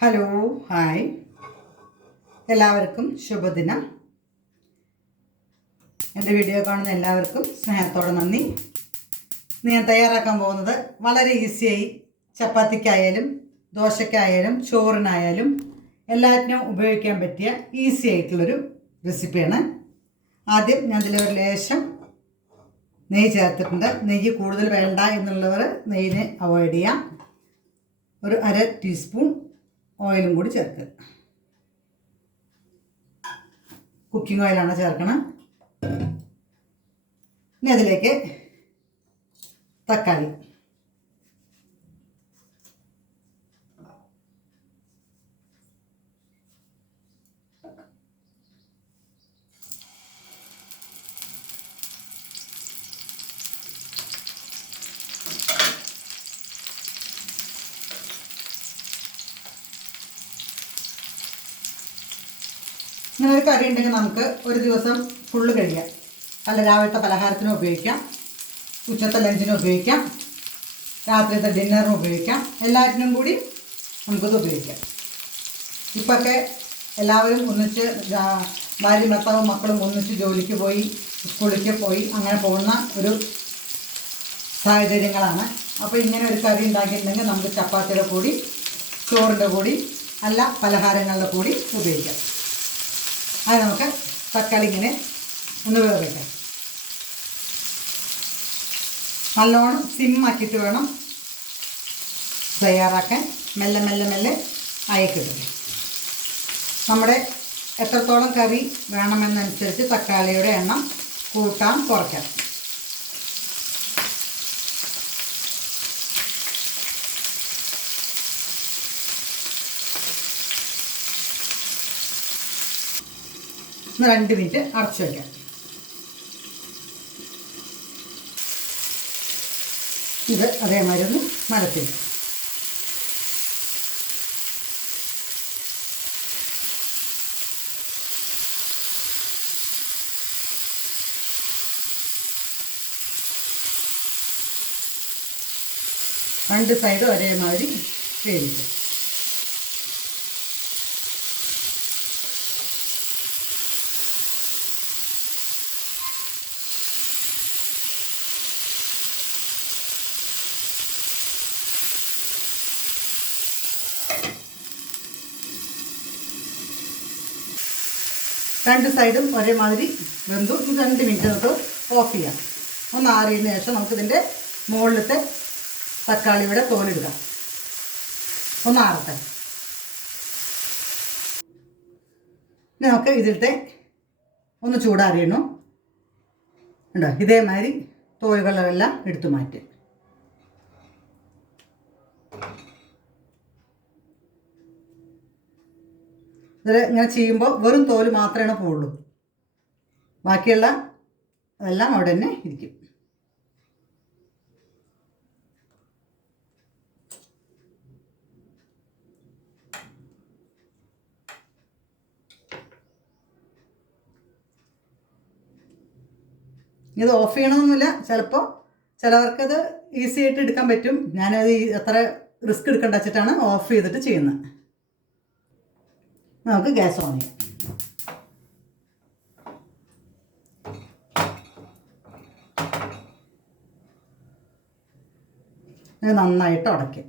Hello, hi, എല്ലാവർക്കും ശുഭദിനം. എൻ്റെ വീഡിയോ കാണുന്ന എല്ലാവർക്കും സ്നേഹത്തോടെ നന്ദി. ഞാൻ തയ്യാറാക്കാൻ പോകുന്നത് വളരെ ഈസിയായി ചപ്പാത്തിക്കായാലും ദോശയ്ക്കായാലും ചോറിനായാലും എല്ലാറ്റിനും ഉപയോഗിക്കാൻ പറ്റിയ ഈസി ആയിട്ടുള്ളൊരു റെസിപ്പിയാണ്. ആദ്യം ഞാൻ ഇതിലൊരു ലേശം നെയ്യ് ചേർത്തിട്ടുണ്ട്. നെയ്യ് കൂടുതൽ വേണ്ട എന്നുള്ളവർ നെയ്യിനെ അവോയ്ഡ് ചെയ്യാം. ഒരു 1/2 ടീസ്പൂൺ ഓയിലും കൂടി ചേർക്കുക. കുക്കിംഗ് ഓയിലാണ് ചേർക്കണം. ഇനി അതിലേക്ക് തക്കാളി, ഇങ്ങനൊരു കറി ഉണ്ടെങ്കിൽ നമുക്ക് ഒരു ദിവസം ഫുള്ള് കഴിയാം. അല്ല, രാവിലത്തെ പലഹാരത്തിനും ഉപയോഗിക്കാം, ഉച്ചത്തെ ലഞ്ചിനും ഉപയോഗിക്കാം, രാത്രിയത്തെ ഡിന്നറിനും ഉപയോഗിക്കാം. എല്ലാറ്റിനും കൂടി നമുക്കത് ഉപയോഗിക്കാം. ഇപ്പൊക്കെ എല്ലാവരും ഒന്നിച്ച് ഭാര്യ ഭർത്താവും മക്കളും ഒന്നിച്ച് ജോലിക്ക് പോയി, സ്കൂളിലേക്ക് പോയി, അങ്ങനെ പോകുന്ന ഒരു സാഹചര്യങ്ങളാണ്. അപ്പോൾ ഇങ്ങനെ ഒരു കറി ഉണ്ടാക്കിയിട്ടുണ്ടെങ്കിൽ നമുക്ക് ചപ്പാത്തിയുടെ കൂടി, ചോറിൻ്റെ കൂടി, അല്ല പലഹാരങ്ങളുടെ കൂടി ഉപയോഗിക്കാം. അത് നമുക്ക് തക്കാളി ഇങ്ങനെ ഒന്ന് വേവിക്കാം. നല്ലോണം സിമ്മാക്കിയിട്ട് വേണം തയ്യാറാക്കാൻ. മെല്ലെ മെല്ലെ മെല്ലെ അയക്കിടുക. നമ്മുടെ എത്രത്തോളം കറി വേണമെന്നനുസരിച്ച് തക്കാളിയുടെ എണ്ണം കൂട്ടാം, കുറയ്ക്കാം. ഒന്ന് 2 മിനിറ്റ് അടച്ചു വയ്ക്കാം. ഇത് അതേമാതിരി ഒന്ന് മരത്തിൽ രണ്ട് സൈഡും ഒരേമാതിരി വേവിക്കും. രണ്ട് സൈഡും ഒരേമാതിരി വെന്തു. 2 മിനിറ്റ് നമുക്ക് ഓഫ് ചെയ്യാം. ഒന്ന് ആറിയതിന് ശേഷം നമുക്കിതിൻ്റെ മുകളിലത്തെ തക്കാളിയുടെ തോലിടുക. ഒന്ന് ആറട്ടെ. ഇനി നമുക്ക് ഇതിലത്തെ ഒന്ന് ചൂടാറിയണു ഉണ്ടോ, ഇതേമാതിരി തോലുകളെല്ലാം എടുത്തു മാറ്റി. ഇത് ഇങ്ങനെ ചെയ്യുമ്പോൾ വെറും തോല് മാത്രമേ പോവുള്ളൂ, ബാക്കിയുള്ള അതെല്ലാം അവിടെ തന്നെ ഇരിക്കും. ഇത് ഓഫ് ചെയ്യണമെന്നില്ല. ചിലപ്പോൾ ചിലവർക്കത് ഈസി ആയിട്ട് എടുക്കാൻ പറ്റും. ഞാനത് അത്ര റിസ്ക് എടുക്കേണ്ട വെച്ചിട്ടാണ് ഓഫ് ചെയ്തിട്ട് ചെയ്യുന്നത്. നമുക്ക് ഗ്യാസ് ഓൺ ചെയ്യാം. ഇത് നന്നായിട്ട് ഉടയ്ക്കും.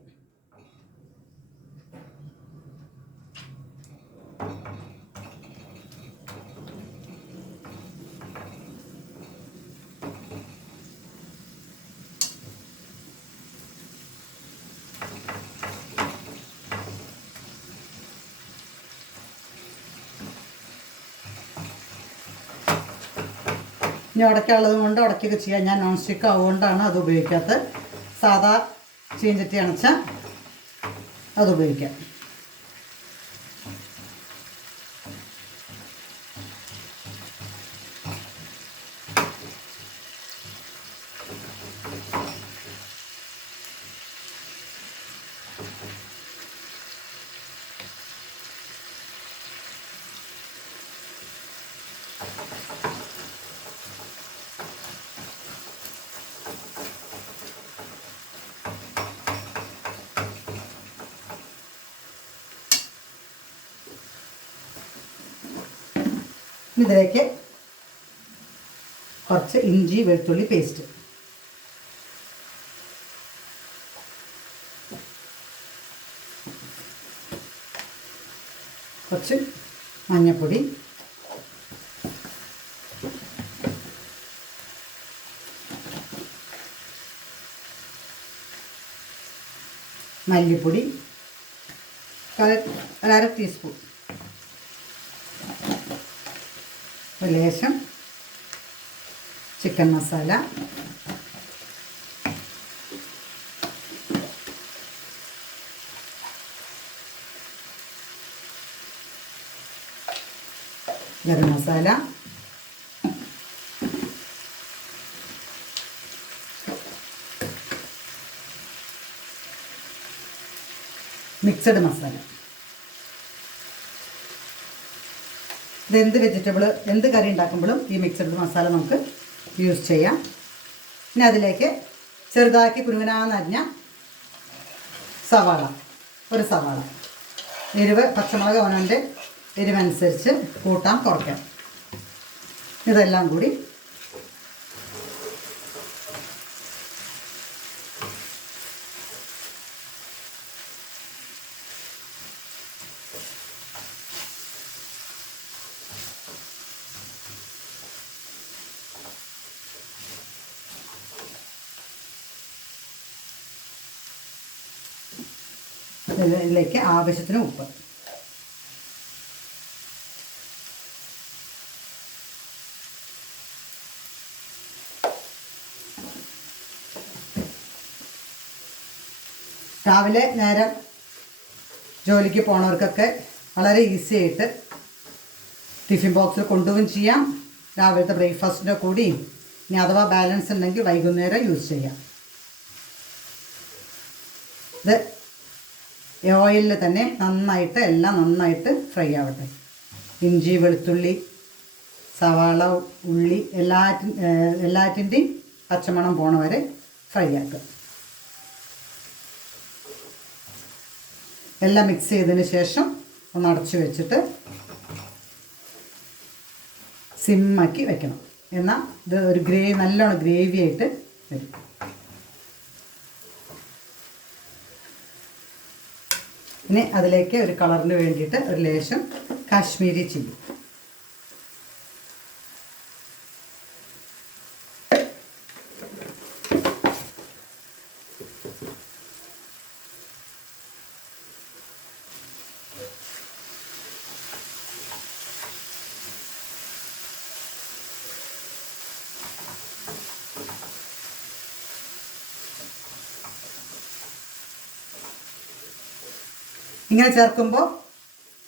ഇനി ഉടയ്ക്കാനുള്ളത് കൊണ്ട് ഉടയ്ക്കൊക്കെ ചെയ്യാം. ഞാൻ നോൺ സ്റ്റിക്ക് ആവുകൊണ്ടാണ് അത് ഉപയോഗിക്കാത്തത്. സാധാ ചീഞ്ചട്ടി അണച്ചാൽ അത് ഉപയോഗിക്കാം. ഇതിലേക്ക് കുറച്ച് ഇഞ്ചി വെളുത്തുള്ളി പേസ്റ്റ്, കുറച്ച് മഞ്ഞൾപ്പൊടി, മല്ലിപ്പൊടി അര ടീസ്പൂൺ, ലേശം ചിക്കൻ മസാല, ഗരം മസാല, മിക്സഡ് മസാല. എന്ത് കറി ഉണ്ടാക്കുമ്പോഴും ഈ മിക്സഡ് മസാല നമുക്ക് യൂസ് ചെയ്യാം. ഇനി അതിലേക്ക് ചെറുതാക്കി കുരുങ്ങനാന്ന് അരിഞ്ഞ സവാള, ഒരു സവാള, എരിവ് പച്ചമുളക് അവനവൻ്റെ എരിവനുസരിച്ച് കൂട്ടാം കുറയ്ക്കാം. ഇതെല്ലാം കൂടി ഇതിലേക്ക് ആവശ്യത്തിന് ഉപ്പ്, രാവിലെ നേരം ജോലിക്ക് പോണവർക്കൊക്കെ വളരെ ഈസി ആയിട്ട് ടിഫിൻ ബോക്സിൽ കൊണ്ടുപോവുകയും ചെയ്യാം. രാവിലത്തെ ബ്രേക്ക്ഫാസ്റ്റിൻ്റെ കൂടി ഇനി അഥവാ ബാലൻസ് ഉണ്ടെങ്കിൽ വൈകുന്നേരം യൂസ് ചെയ്യാം. ഇത് ഓയിലിൽ തന്നെ എല്ലാം നന്നായിട്ട് ഫ്രൈ ആവട്ടെ. ഇഞ്ചി വെളുത്തുള്ളി സവാള ഉള്ളി എല്ലാറ്റിൻ്റെയും പച്ചമണം പോണ വരെ ഫ്രൈ ആക്കുക. എല്ലാം മിക്സ് ചെയ്തതിന് ശേഷം ഒന്ന് അടച്ചു വെച്ചിട്ട് സിമ്മാക്കി വെക്കണം. എന്നാൽ ഇത് ഒരു നല്ലോണം ഗ്രേവി ആയിട്ട് വരും. ഇനി അതിലേക്ക് ഒരു കളറിന് വേണ്ടിയിട്ട് ഒരു ലേശം കാശ്മീരി ചില്ലി, ഇങ്ങനെ ചേർക്കുമ്പോൾ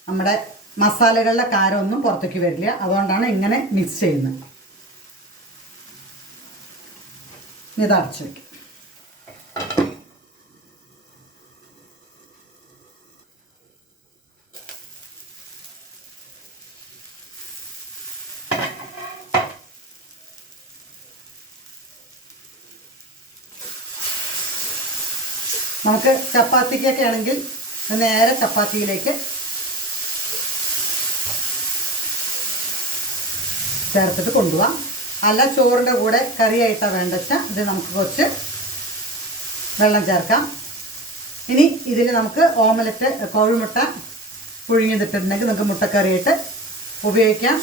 നമ്മുടെ മസാലകളുടെ കാരമൊന്നും പുറത്തേക്ക് വരില്ല. അതുകൊണ്ടാണ് ഇങ്ങനെ മിക്സ് ചെയ്യുന്നത്. ഇത് അടച്ചു വയ്ക്കും. നമുക്ക് ചപ്പാത്തിക്കൊക്കെ ആണെങ്കിൽ നേരെ ചപ്പാത്തിയിലേക്ക് ചേർത്തിട്ട് കൊണ്ടുപോകാം. അല്ല ചോറിൻ്റെ കൂടെ കറിയായിട്ടാണ് വേണ്ടച്ചാൽ ഇത് നമുക്ക് കുറച്ച് വെള്ളം ചേർക്കാം. ഇനി ഇതിൽ നമുക്ക് ഓമലറ്റ് കോഴിമുട്ട പുഴുങ്ങിതിട്ടുണ്ടെങ്കിൽ നമുക്ക് മുട്ടക്കറിയായിട്ട് ഉപയോഗിക്കാം.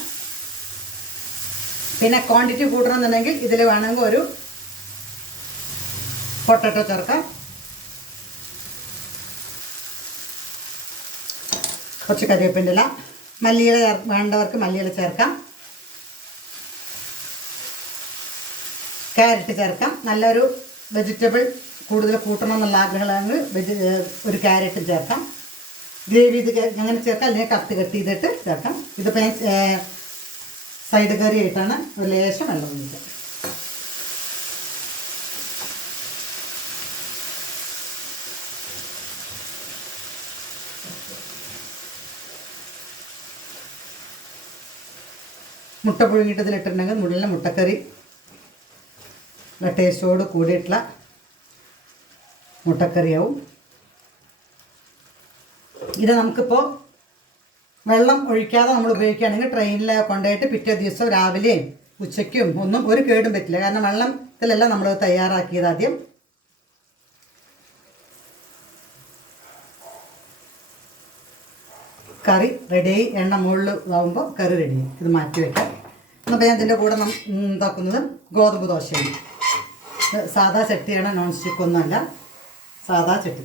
പിന്നെ ക്വാണ്ടിറ്റി കൂട്ടണമെന്നുണ്ടെങ്കിൽ ഇതിൽ വേണമെങ്കിൽ ഒരു പൊട്ടറ്റോ ചേർക്കാം. കുറച്ച് കരിവേപ്പിൻ്റെ ഇല, മല്ലിയില വേണ്ടവർക്ക് മല്ലിയില ചേർക്കാം. ക്യാരറ്റ് ചേർക്കാം. നല്ലൊരു വെജിറ്റബിൾ കൂടുതൽ കൂട്ടണം എന്നുള്ള ആഗ്രഹമുണ്ടെങ്കിൽ ഒരു ക്യാരറ്റ് ചേർക്കാം. ഗ്രേവി ഇത് അങ്ങനെ ചേർക്കാം, അല്ലെങ്കിൽ കട്ട് ചെയ്തിട്ട് ചേർക്കാം. ഇതിപ്പോൾ ഞാൻ സൈഡ് കറി ആയിട്ടാണ് ഒരു ലേശം വെള്ളം ഒഴിക്കുക. മുട്ട പുഴുങ്ങിയിട്ട് ഇതിലിട്ടിട്ടുണ്ടെങ്കിൽ മുഴുവൻ മുട്ടക്കറി ടേസ്റ്റോട് കൂടിയിട്ടുള്ള മുട്ടക്കറിയാവും. ഇത് നമുക്കിപ്പോൾ വെള്ളം ഒഴിക്കാതെ നമ്മൾ ഉപയോഗിക്കുകയാണെങ്കിൽ ട്രെയിനിൽ കൊണ്ടുപോയിട്ട് പിറ്റേ ദിവസം രാവിലെയും ഉച്ചയ്ക്കും ഒന്നും ഒരു കേടും പറ്റില്ല. കാരണം വെള്ളത്തിലല്ല നമ്മൾ തയ്യാറാക്കിയത്. ആദ്യം കറി റെഡിയായി, എണ്ണ മുകളിൽ ആകുമ്പോൾ കറി റെഡിയായി. ഇത് മാറ്റി വയ്ക്കാം. അപ്പോൾ ഞാൻ ഇതിൻ്റെ കൂടെ ഉണ്ടാക്കുന്നത് ഗോതമ്പ് ദോശയാണ്. സാധാ ചട്ടിയാണ്, നോൺ സ്റ്റിക്കൊന്നുമല്ല, സാധാ ചട്ടി.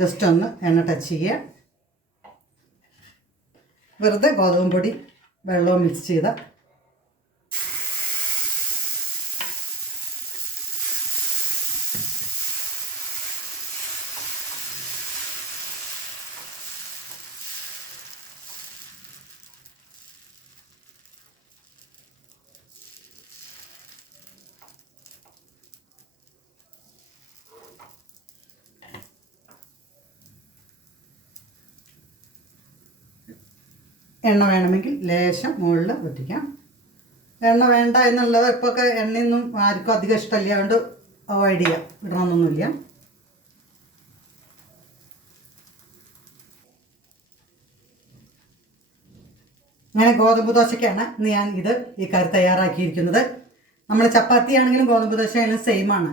ജസ്റ്റ് ഒന്ന് എണ്ണ ടച്ച് ചെയ്യുക. വെറുതെ ഗോതമ്പ് പൊടി വെള്ളവും മിക്സ് ചെയ്ത എണ്ണ വേണമെങ്കിൽ ലേശം മുകളിൽ ഒറ്റിക്കാം. എണ്ണ വേണ്ട എന്നുള്ളത് ഇപ്പോഴൊക്കെ എണ്ണയൊന്നും ആർക്കും അധികം ഇഷ്ടമില്ല, അതുകൊണ്ട് അവോയ്ഡ് ചെയ്യാം, ഇടണമെന്നൊന്നുമില്ല. അങ്ങനെ ഗോതമ്പ് ദോശയ്ക്കാണ് ഇന്ന് ഞാൻ ഈ കറി തയ്യാറാക്കിയിരിക്കുന്നത്. നമ്മൾ ചപ്പാത്തി ആണെങ്കിലും ഗോതമ്പ് ദോശ ആണെങ്കിലും സെയിമാണ്.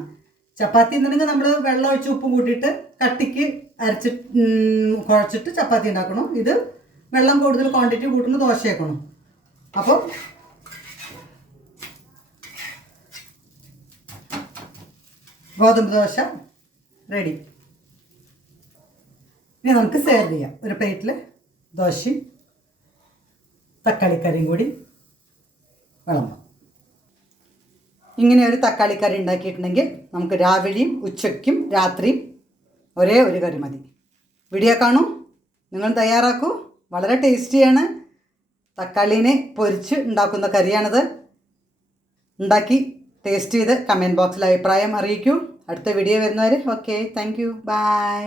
ചപ്പാത്തി എന്നുണ്ടെങ്കിൽ നമ്മൾ വെള്ളം ഒഴിച്ച് ഉപ്പും കൂട്ടിയിട്ട് കട്ടിക്ക് കുഴച്ചിട്ട് ചപ്പാത്തി ഉണ്ടാക്കണം. ഇത് വെള്ളം കൂടുതൽ ക്വാണ്ടിറ്റി കൂട്ടുന്ന ദോശയാക്കണം. അപ്പോൾ ഗോതമ്പ് ദോശ റെഡി. ഇനി നമുക്ക് സെർവ് ചെയ്യാം. ഒരു പ്ലേറ്റിൽ ദോശയും തക്കാളിക്കറിയും കൂടി വിളമ്പാം. ഇങ്ങനെ ഒരു തക്കാളിക്കറി ഉണ്ടാക്കിയിട്ടുണ്ടെങ്കിൽ നമുക്ക് രാവിലെയും ഉച്ചയ്ക്കും രാത്രിയും ഒരേ ഒരു കറി മതി. വീഡിയോ കാണൂ, നിങ്ങൾ തയ്യാറാക്കൂ. വളരെ ടേസ്റ്റിയാണ്. തക്കാളീനെ പൊരിച്ച് ഉണ്ടാക്കുന്ന കറിയാണിത്. ഉണ്ടാക്കി ടേസ്റ്റ് ചെയ്ത് കമൻറ്റ് ബോക്സിൽ അഭിപ്രായം അറിയിക്കൂ. അടുത്ത വീഡിയോ വരുന്നവരെ ഓക്കെ, താങ്ക് യു, ബൈ.